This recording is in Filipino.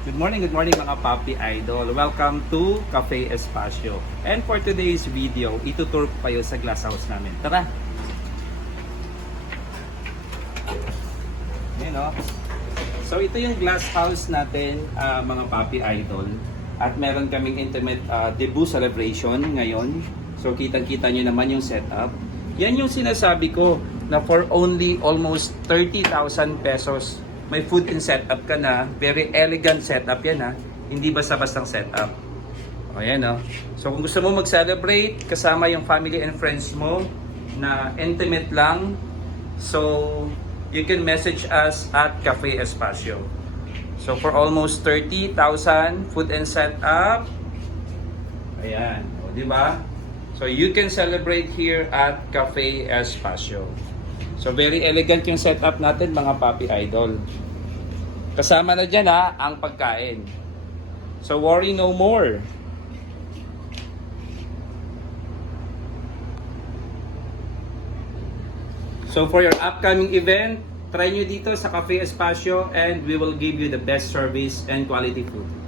Good morning mga Papi Idol. Welcome to Cafe Espacio. And for today's video, itutur ko kayo sa glass house namin. Tara! Ayan o. So ito yung glass house natin mga Papi Idol. At meron kaming intimate debut celebration ngayon. So kitang-kita nyo naman yung setup. Yan yung sinasabi ko na for only almost 30,000 pesos may food and setup ka na. Very elegant setup yan ha. Hindi basta-bastang setup. O yan o. So kung gusto mo mag-celebrate kasama yung family and friends mo na intimate lang, so you can message us at Cafe Espacio. So for almost 30,000 food and setup. Ayan. O diba? So you can celebrate here at Cafe Espacio. So very elegant yung setup natin mga Papi Idol. Kasama na dyan ang pagkain. So worry no more. So for your upcoming event, try nyo dito sa Cafe Espacio and we will give you the best service and quality food.